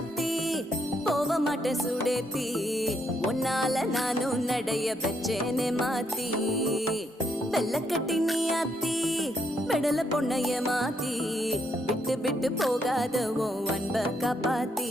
ஆத்தி போக மாட்டேன் சுடேத்தி உன்னால நானும் நடைய பெற்றேனே மாத்தி வெள்ளக்கட்டி நீ ஆத்தி பெடல பொண்ணைய மாத்தி விட்டு விட்டு போகாத உன் அன்ப காப்பாத்தி